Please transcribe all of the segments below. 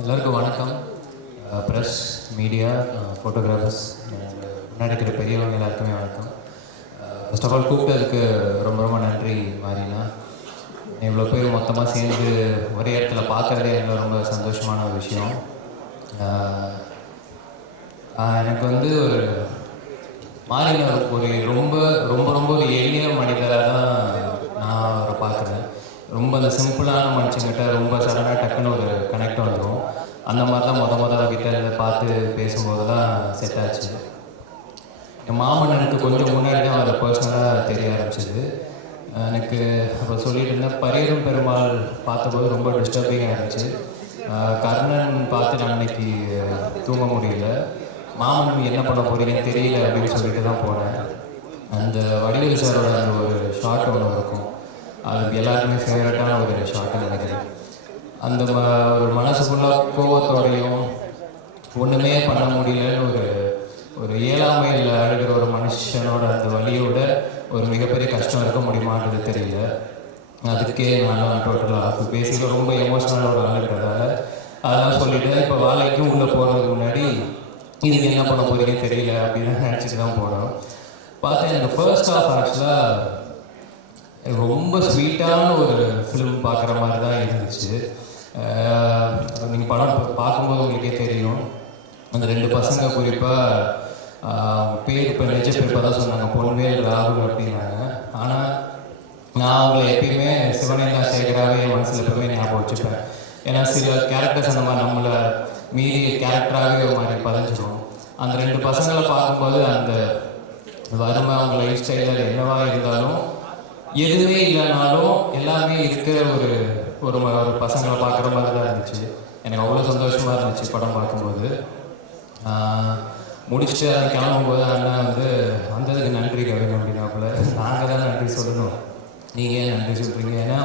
எல்லாருக்கும் வணக்கம். Press, media, photographers, முன்னாடி இருக்கிற பெரியவங்க எல்லாருக்குமே வணக்கம். ஃபர்ஸ்ட் ஆஃப் ஆல் கூப்பிட்டதுக்கு ரொம்ப ரொம்ப நன்றி மாரினா. இவ்வளோ பேர் மொத்தமாக சேர்ந்து ஒரே இடத்துல பார்க்குறதே எங்களுக்கு ரொம்ப சந்தோஷமான ஒரு விஷயம். எனக்கு வந்து ஒரு மாரினா ஒரு ரொம்ப ரொம்ப ரொம்ப ஒரு எளிய மனிதராக தான் நான் அவரை பார்க்குறேன். ரொம்ப அந்த சிம்பிளான மனுஷங்கிட்ட ரொம்ப சடனாக டக்குன்னு ஒரு கனெக்ட் வந்துடும். அந்த மாதிரி தான் முதல்ல கிட்ட பார்த்து பேசும்போது தான் செட் ஆச்சு. என் மாமன் எனக்கு கொஞ்சம் முன்னாடி தான் அவரை பர்சனலாக தெரிய ஆரம்பிச்சிது. எனக்கு அப்போ சொல்லிட்டு இருந்தேன், பரியரும் பெருமாள் பார்த்தபோது ரொம்ப டிஸ்டர்பிங்காக இருந்துச்சு. கர்ணன் பார்த்து நான் அன்னைக்கு தூங்க முடியல. மாமன் என்ன பண்ண போகிறீங்கன்னு தெரியல அப்படின்னு சொல்லிட்டு தான் போனேன். அந்த வடிவேல் சாரோட அந்த ஒரு ஷார்ட் ஒன்று இருக்கும், அது எல்லாருக்குமே ஃபேவரட்டான ஒரு ஷார்ட்டாக நினைக்கிறேன். அந்த ஒரு மனசு ஃபுல்லாக கோபத்தோடையும் ஒன்றுமே பண்ண முடியலன்னு ஒரு ஏழாமையில் அழுகிற ஒரு மனுஷனோட அந்த வழியோட ஒரு மிகப்பெரிய கஷ்டம் இருக்க முடியுமான்றது தெரியல. அதுக்கே நான் டோட்டலாக பேசிக்க ரொம்ப எமோஷனலாக ஒரு ஆளுன்றதால அதெல்லாம் சொல்லிவிட்டு இப்போ வேலைக்கும் உள்ளே போகிறதுக்கு முன்னாடி இதுக்கு என்ன பண்ண போகிறீங்கன்னு தெரியல அப்படின்னு நினச்சிட்டு தான் போனோம். பார்த்தா எனக்கு ஃபர்ஸ்ட் ஆஃப் ஆக்சுவலாக ரொம்ப ஸ்வீட்டான ஒரு ஃபிலிம் பார்க்குற மாதிரி தான் இருந்துச்சு. நீங்கள் படம் பார்க்கும்போது உங்களுக்கே தெரியும், அந்த ரெண்டு பசங்க குறிப்பாக பேர் இப்போ நிஜ பேர் தான் சொன்னாங்க, பொன்வேல் ராகுல் அப்படின்னாங்க. ஆனால் நான் அவங்கள எப்பயுமே சிவனேந்தா சேகராகவே என் மனசில் எப்பவுமே ஞாபகம் வச்சுப்பேன். ஏன்னா சில கேரக்டர்ஸ் அந்த மாதிரி நம்மளை மீறி கேரக்டராகவே ஒரு மாதிரி பதிஞ்சிடும். அந்த ரெண்டு பசங்களை பார்க்கும்போது அந்த வறுமை, அவங்க லைஃப் ஸ்டைலில் என்னவா இருந்தாலும் எதுவுமே இல்லைனாலும் எல்லாமே இருக்கிற ஒரு ஒரு பசங்களை பார்க்குற மாதிரி தான் இருந்துச்சு. எனக்கு அவ்வளோ சந்தோஷமாக இருந்துச்சு படம் பார்க்கும்போது. முடிச்சுட்டு அதை கிளம்பும்போது அண்ணன் வந்து வந்ததுக்கு நன்றி கவிங்க அப்படின்னாப்புல. நாங்கள் தான் நன்றி சொல்லணும், நீங்கள் ஏன் நன்றி சொல்கிறீங்க? ஏன்னா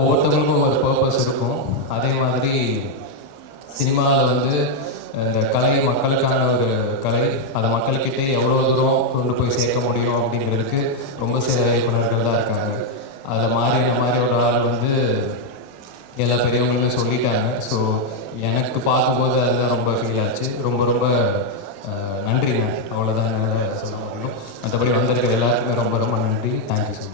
ஒவ்வொருத்தவங்களுக்கும் ஒரு பர்பஸ் இருக்கும். அதே மாதிரி சினிமாவில் வந்து இந்த கலை மக்களுக்கான ஒரு கலை, அதை மக்கள்கிட்டே எவ்வளோ தூரம் கொண்டு போய் சேர்க்க முடியும் அப்படிங்கிறதுக்கு ரொம்ப சில இயக்குநர்கள் தான் இருக்காங்க. அதை மாதிரி இந்த மாதிரி ஒரு ஆள் வந்து எல்லா பெரியவங்களுமே சொல்லிட்டாங்க. ஸோ எனக்கு பார்க்கும்போது அதுதான் ரொம்ப ஃபீல் ஆச்சு. ரொம்ப ரொம்ப நன்றிங்க, அவ்வளோதான் சொல்ல முடியும். மற்றபடி வந்திருக்கிற எல்லாருக்குமே ரொம்ப ரொம்ப நன்றி. Thank you so much.